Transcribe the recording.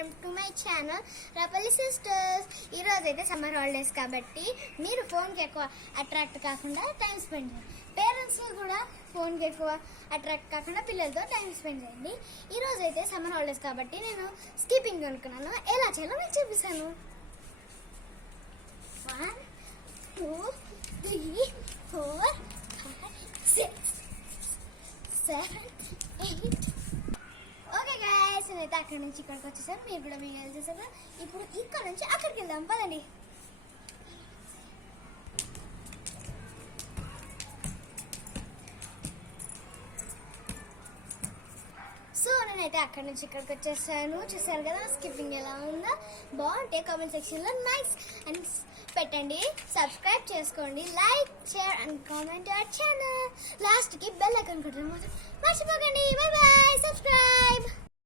Welcome to my channel Rapalli sisters. ఈరోజు అయితే summer holidays కాబట్టి మీరు ఫోన్కి ఎక్కువ అట్రాక్ట్ కాకుండా టైం స్పెండ్ చేయండి. పేరెంట్స్ కూడా ఫోన్కి ఎక్కువ అట్రాక్ట్ కాకుండా పిల్లలతో టైం స్పెండ్ చేయండి. ఈరోజు అయితే సమ్మర్ హాలిడేస్ కాబట్టి నేను స్కిప్పింగ్ అనుకున్నాను. ఎలా చేయాలో మీకు చూపిస్తాను. 1 2 3 4 5 6 7 8. ఓకే గైస్, నేనైతే అక్కడి నుంచి ఇక్కడికి వచ్చేసాను. మీరు కూడా వీడియోలు చూసారు. ఇప్పుడు ఇక్కడ నుంచి అక్కడికి వెళ్దాం పదండి. సో నేనైతే అక్కడి నుంచి ఇక్కడికి వచ్చేసాను. చూసారు కదా స్కిప్పింగ్ ఎలా ఉందో. బాగుంటే కామెంట్ సెక్షన్లో నైస్ అండ్ పెట్టండి. సబ్స్క్రైబ్ చేసుకోండి. Like share and comment our channel. లాస్ట్కి బెల్ ఐకాన్ కొట్టడం మాత్రం మర్చిపోకండి. Bye bye. సబ్స్క్రైబ్.